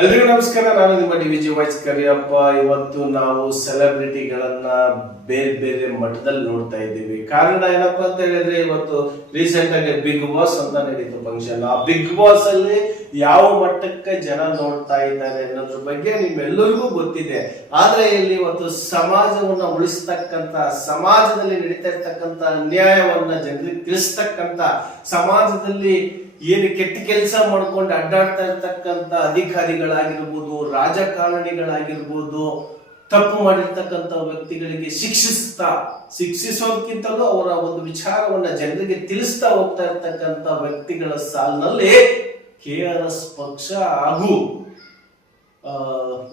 ಎಲ್ರಿಗೂ ನಮಸ್ಕಾರ. ನಾನು ನಿಮ್ಮ ಡಿವಿಜಿ ವಾಯ್ಸ್ ಕರಿಯಪ್ಪ. ಇವತ್ತು ನಾವು ಸೆಲೆಬ್ರಿಟಿಗಳನ್ನ ಬೇರೆ ಬೇರೆ ಮಟ್ಟದಲ್ಲಿ ನೋಡ್ತಾ ಇದ್ದೀವಿ. ಕಾರಣ ಏನಪ್ಪಾ ಅಂತ ಹೇಳಿದ್ರೆ, ಇವತ್ತು ರೀಸೆಂಟ್ ಆಗಿ ಬಿಗ್ ಬಾಸ್ ಅಂತ ನಡೀತು ಫಂಕ್ಷನ್. ಆ ಬಿಗ್ ಬಾಸ್ ಅಲ್ಲಿ ಯಾವ ಮಟ್ಟಕ್ಕೆ ಜನ ನೋಡ್ತಾ ಇದ್ದಾರೆ ಅನ್ನೋದ್ರ ಬಗ್ಗೆ ನಿಮ್ಮೆಲ್ಲರಿಗೂ ಗೊತ್ತಿದೆ. ಆದ್ರೆ ಇಲ್ಲಿ ಇವತ್ತು ಸಮಾಜವನ್ನ ಉಳಿಸ್ತಕ್ಕಂತ, ಸಮಾಜದಲ್ಲಿ ನಡೀತಾ ಇರ್ತಕ್ಕಂತ ಅನ್ಯಾಯವನ್ನ ಜನರಿಗೆ ತಿಳಿಸ್ತಕ್ಕಂತ, ಸಮಾಜದಲ್ಲಿ ಏನು ಕೆಟ್ಟ ಕೆಲಸ ಮಾಡ್ಕೊಂಡು ಅಡ್ಡಾಡ್ತಾ ಇರ್ತಕ್ಕಂತ ಅಧಿಕಾರಿಗಳಾಗಿರ್ಬೋದು, ರಾಜಕಾರಣಿಗಳಾಗಿರ್ಬೋದು, ತಪ್ಪು ಮಾಡಿರ್ತಕ್ಕಂಥ ವ್ಯಕ್ತಿಗಳಿಗೆ ಶಿಕ್ಷಿಸೋದಕ್ಕಿಂತಲೂ ಅವರ ಒಂದು ವಿಚಾರವನ್ನ ಜನರಿಗೆ ತಿಳಿಸ್ತಾ ಹೋಗ್ತಾ ಇರ್ತಕ್ಕಂಥ ವ್ಯಕ್ತಿಗಳ ಸಾಲಿನಲ್ಲಿ KRS ಪಕ್ಷ ಹಾಗೂ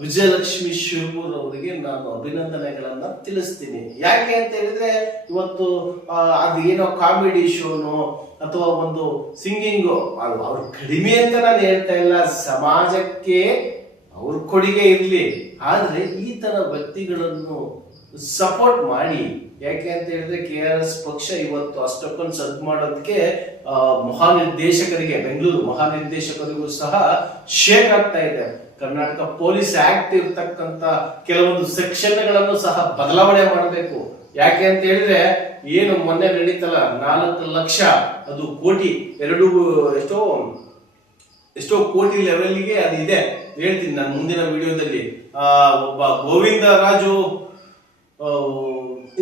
ವಿಜಯಲಕ್ಷ್ಮಿ ಶಿವಪುರ್ ಅವರಿಗೆ ನಾನು ಅಭಿನಂದನೆಗಳನ್ನ ತಿಳಿಸ್ತೀನಿ. ಯಾಕೆ ಅಂತ ಹೇಳಿದ್ರೆ, ಇವತ್ತು ಅದು ಏನೋ ಕಾಮಿಡಿ ಶೋನೋ ಅಥವಾ ಒಂದು ಸಿಂಗಿಂಗು ಅವ್ರು ಕಡಿಮೆ ಅಂತ ನಾನು ಹೇಳ್ತಾ ಇಲ್ಲ, ಸಮಾಜಕ್ಕೆ ಅವ್ರ ಕೊಡುಗೆ ಇರ್ಲಿ. ಆದ್ರೆ ಈ ತರ ವ್ಯಕ್ತಿಗಳನ್ನು ಸಪೋರ್ಟ್ ಮಾಡಿ. ಯಾಕೆ ಅಂತ ಹೇಳಿದ್ರೆ, KRS ಪಕ್ಷ ಇವತ್ತು ಅಷ್ಟೊಂದು ಸದ್ ಮಾಡೋದಕ್ಕೆ ಮಹಾನಿರ್ದೇಶಕರಿಗೆ, ಬೆಂಗಳೂರು ಮಹಾನಿರ್ದೇಶಕರಿಗೂ ಸಹ ಶೇಕ್ ಆಗ್ತಾ ಇದೆ. ಕರ್ನಾಟಕ ಪೊಲೀಸ್ ಆಕ್ಟ್ ಇರ್ತಕ್ಕಂತ ಕೆಲವೊಂದು ಸೆಕ್ಷನ್ಗಳನ್ನು ಸಹ ಬದಲಾವಣೆ ಮಾಡಬೇಕು. ಯಾಕೆ ಅಂತ ಹೇಳಿದ್ರೆ, ಏನು ಮೊನ್ನೆ ನಡೀತಲ್ಲ 4 ಲಕ್ಷ, ಅದು ಕೋಟಿ, ಎಷ್ಟೋ ಕೋಟಿ ಲೆವೆಲ್ಗೆ ಅದು ಇದೆ. ಹೇಳ್ತೀನಿ ನಾನು ಮುಂದಿನ ವಿಡಿಯೋದಲ್ಲಿ. ಒಬ್ಬ ಗೋವಿಂದ ರಾಜು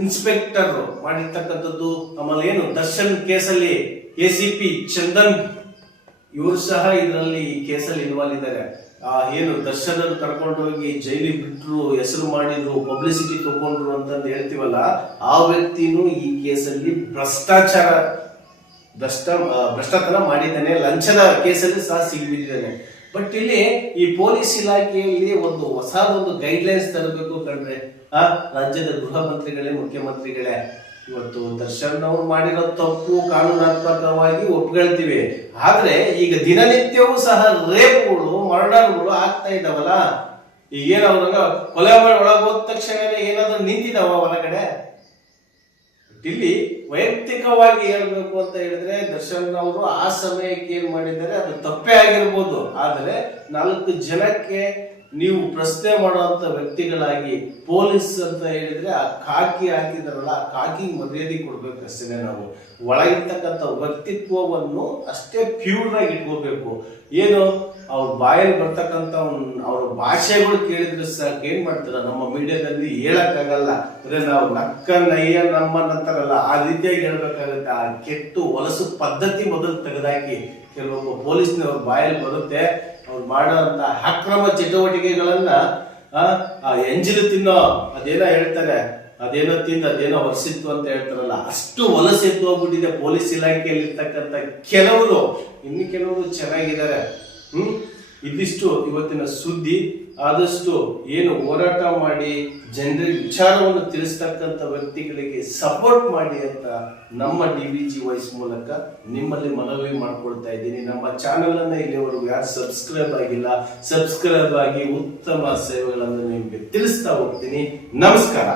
ಇನ್ಸ್ಪೆಕ್ಟರ್ ಮಾಡಿರ್ತಕ್ಕಂಥದ್ದು, ಆಮೇಲೆ ಏನು ದರ್ಶನ್ ಕೇಸಲ್ಲಿ ACP ಚಂದನ್ ಇವರು ಸಹ ಇದರಲ್ಲಿ ಈ ಕೇಸಲ್ಲಿ ಇನ್ವಾಲ್ವ್ ಇದ್ದಾರೆ. ಏನು ದರ್ಶನ್ ಕರ್ಕೊಂಡು ಹೋಗಿ ಜೈಲಿಗೆ ಬಿಟ್ರು, ಹೆಸರು ಮಾಡಿದ್ರು, ಪಬ್ಲಿಸಿಟಿ ತಗೊಂಡ್ರು ಅಂತಂದು ಹೇಳ್ತೀವಲ್ಲ, ಆ ವ್ಯಕ್ತಿನೂ ಈ ಕೇಸಲ್ಲಿ ಭ್ರಷ್ಟತನ ಮಾಡಿದ್ದಾನೆ, ಲಂಚದ ಕೇಸಲ್ಲಿ ಸಹ ಸಿಗ್ಬಿಟ್ಟಿದ್ದಾನೆ. ಬಟ್ ಇಲ್ಲಿ ಈ ಪೊಲೀಸ್ ಇಲಾಖೆಯಲ್ಲಿ ಒಂದು ಹೊಸದೊಂದು ಗೈಡ್ ಲೈನ್ಸ್ ತರಬೇಕು ಕಂಡ್ರೆ, ರಾಜ್ಯದ ಗೃಹ ಮಂತ್ರಿಗಳೇ, ಮುಖ್ಯಮಂತ್ರಿಗಳೇ. ಇವತ್ತು ದರ್ಶನ್ ಅವ್ರು ಮಾಡಿರೋ ತಪ್ಪು ಕಾನೂನಾತ್ಮಕವಾಗಿ ಒಪ್ಕೊಳ್ತೀವಿ. ಆದ್ರೆ ಈಗ ದಿನನಿತ್ಯವೂ ಸಹ ರೇಪ್ಗಳು, ಮರ್ಡರ್ಗಳು ಆಗ್ತಾ ಇದ್ದಾವಲ್ಲ. ಈಗೇನ ಅವ್ರಾಗ ಕೊಲೆ ಮಾಡಿ ಒಳಗೆ ಹೋದ ತಕ್ಷಣ ಏನಾದ್ರು ನಿಂತಿದಾವ ಹೊರಗಡೆ? ಇಲ್ಲಿ ವೈಯಕ್ತಿಕವಾಗಿ ಹೇಳ್ಬೇಕು ಅಂತ ಹೇಳಿದ್ರೆ, ದರ್ಶನ್ ಅವರು ಆ ಸಮಯಕ್ಕೆ ಏನ್ ಮಾಡಿದ್ದಾರೆ ಅದು ತಪ್ಪೇ ಆಗಿರ್ಬೋದು. ಆದ್ರೆ 4 ಜನಕ್ಕೆ ನೀವು ಪ್ರಶ್ನೆ ಮಾಡುವಂತ ವ್ಯಕ್ತಿಗಳಾಗಿ ಪೊಲೀಸ್ ಅಂತ ಹೇಳಿದ್ರೆ, ಆ ಕಾಕಿ ಹಾಕಿದಾರಲ್ಲ, ಆ ಕಾಕಿ ಮರ್ಯಾದೆ ಕೊಡ್ಬೇಕಷ್ಟೇ. ನಾವು ಒಳಗಿರ್ತಕ್ಕಂಥ ವ್ಯಕ್ತಿತ್ವವನ್ನು ಅಷ್ಟೇ ಪ್ಯೂರ್ ಆಗಿ ಇಟ್ಕೋಬೇಕು. ಏನು ಅವ್ರ ಬಾಯಲ್ಲಿ ಬರ್ತಕ್ಕಂಥ ಅವ್ರ ಭಾಷೆಗಳು ಕೇಳಿದ್ರೆ ಸಾಕು, ಏನ್ ಮಾಡ್ತಾರ ನಮ್ಮ ಮೀಡಿಯಾದಲ್ಲಿ ಹೇಳಕ್ಕಾಗಲ್ಲ. ಅಂದ್ರೆ ನಾವು ನಕ್ಕ ನಯ್ಯ ನಮ್ಮ ನಂತರಲ್ಲ, ಆ ರೀತಿಯಾಗಿ ಹೇಳ್ಬೇಕಾಗುತ್ತೆ. ಆ ಕೆಟ್ಟು ಹೊಲಸು ಪದ್ಧತಿ ಮೊದಲು ತೆಗೆದಾಕಿ ಕೆಲವೊಬ್ಬ ಪೊಲೀಸ್ನವ್ರ ಬಾಯಲ್ಲಿ ಬರುತ್ತೆ. ಅವ್ರು ಮಾಡುವಂತ ಅಕ್ರಮ ಚಟುವಟಿಕೆಗಳನ್ನ ಎಂಜಿಲು ತಿನ್ನೋ ಅದೇನೋ ಹೇಳ್ತಾರೆ, ಅದೇನೋ ತಿಂದು ಅದೇನೋ ಹೊಲಸಿತ್ತು ಅಂತ ಹೇಳ್ತಾರಲ್ಲ, ಅಷ್ಟು ಹೊಲಸೆತ್ತು ಹೋಗ್ಬಿಟ್ಟಿದೆ ಪೊಲೀಸ್ ಇಲಾಖೆಯಲ್ಲಿ ಇರ್ತಕ್ಕಂಥ ಕೆಲವರು. ಇನ್ನು ಕೆಲವರು ಚೆನ್ನಾಗಿದ್ದಾರೆ. ಇದಿಷ್ಟು ಇವತ್ತಿನ ಸುದ್ದಿ. ಆದಷ್ಟು ಏನು ಹೋರಾಟ ಮಾಡಿ ಜನರಿಗೆ ವಿಚಾರವನ್ನು ತಿಳಿಸ್ತಕ್ಕಂಥ ವ್ಯಕ್ತಿಗಳಿಗೆ ಸಪೋರ್ಟ್ ಮಾಡಿ ಅಂತ ನಮ್ಮ DVG ವಾಯ್ಸ್ ಮೂಲಕ ನಿಮ್ಮಲ್ಲಿ ಮನವಿ ಮಾಡ್ಕೊಳ್ತಾ ಇದ್ದೀನಿ. ನಮ್ಮ ಚಾನೆಲ್ ಅನ್ನ ಇಲ್ಲಿವರೆಗೂ ಯಾರು ಸಬ್ಸ್ಕ್ರೈಬ್ ಆಗಿಲ್ಲ, ಸಬ್ಸ್ಕ್ರೈಬ್ ಆಗಿ ಉತ್ತಮ ಸೇವೆಗಳನ್ನು ನಿಮಗೆ ತಿಳಿಸ್ತಾ ಹೋಗ್ತೀನಿ. ನಮಸ್ಕಾರ.